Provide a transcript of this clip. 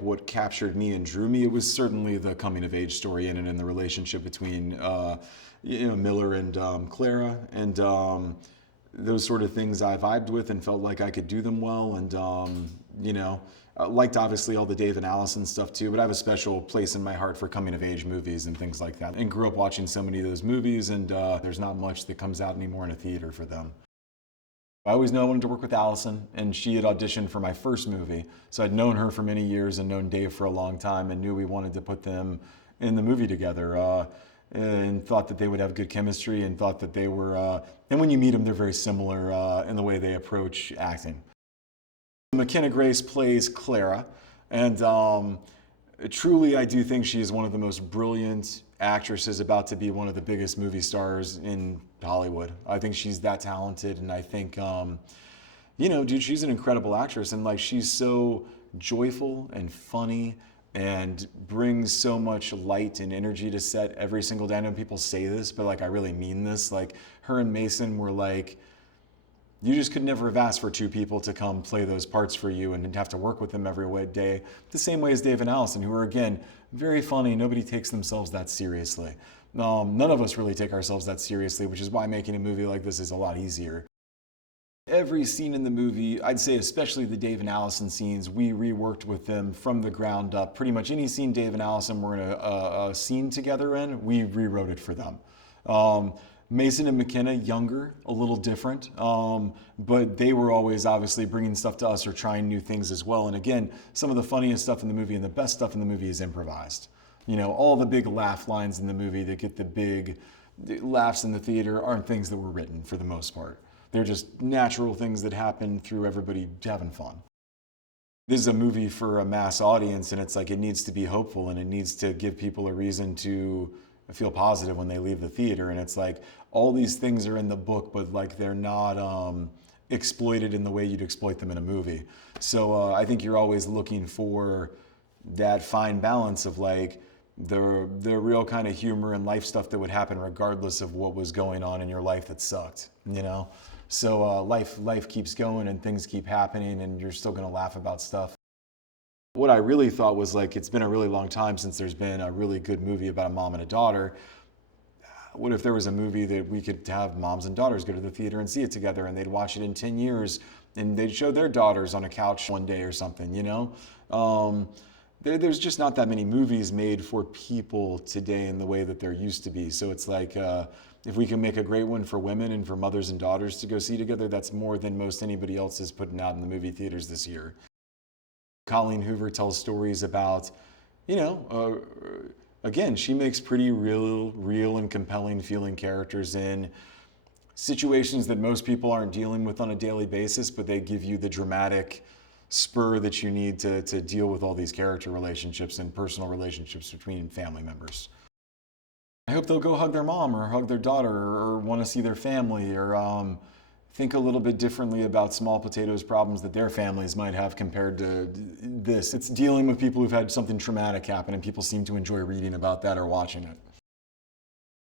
What captured me and drew me, it was certainly the coming of age story in it and the relationship between Miller and Clara, and those sort of things I vibed with and felt like I could do them well, and liked obviously all the Dave and Allison stuff too, but I have a special place in my heart for coming of age movies and things like that, and grew up watching so many of those movies, and there's not much that comes out anymore in a theater for them. I always knew I wanted to work with Allison, and she had auditioned for my first movie. So I'd known her for many years and known Dave for a long time, and knew we wanted to put them in the movie together, and thought that they would have good chemistry, and thought that they were, and when you meet them, they're very similar in the way they approach acting. Mckenna Grace plays Clara, and truly I do think she is one of the most brilliant actresses about to be one of the biggest movie stars in Hollywood. I think she's that talented, and I think, dude, she's an incredible actress, and like she's so joyful and funny and brings so much light and energy to set every single day. I know people say this, but like I really mean this. Like her and Mason were like, you just could never have asked for two people to come play those parts for you and have to work with them every day. The same way as Dave and Allison, who are, again, very funny. Nobody takes themselves that seriously. None of us really take ourselves that seriously, which is why making a movie like this is a lot easier. Every scene in the movie, I'd say especially the Dave and Allison scenes, we reworked with them from the ground up. Pretty much any scene Dave and Allison were in a scene together in, we rewrote it for them. Mason and Mckenna, younger, a little different, but they were always obviously bringing stuff to us or trying new things as well. And again, some of the funniest stuff in the movie and the best stuff in the movie is improvised. All the big laugh lines in the movie that get the big laughs in the theater aren't things that were written for the most part. They're just natural things that happen through everybody having fun. This is a movie for a mass audience, and it's like it needs to be hopeful, and it needs to give people a reason to feel positive when they leave the theater. And it's like all these things are in the book, but like they're not exploited in the way you'd exploit them in a movie. So I think you're always looking for that fine balance of like the real kind of humor and life stuff that would happen regardless of what was going on in your life that sucked, So life keeps going and things keep happening, and you're still gonna laugh about stuff. What I really thought was like, it's been a really long time since there's been a really good movie about a mom and a daughter. What if there was a movie that we could have moms and daughters go to the theater and see it together, and they'd watch it in 10 years and they'd show their daughters on a couch one day or something, There's just not that many movies made for people today in the way that there used to be. So it's like, if we can make a great one for women and for mothers and daughters to go see together, that's more than most anybody else is putting out in the movie theaters this year. Colleen Hoover tells stories about, again, she makes pretty real and compelling feeling characters in situations that most people aren't dealing with on a daily basis, but they give you the dramatic spur that you need to deal with all these character relationships and personal relationships between family members. I hope they'll go hug their mom or hug their daughter or want to see their family, or think a little bit differently about small potatoes problems that their families might have compared to this. It's dealing with people who've had something traumatic happen, and people seem to enjoy reading about that or watching it.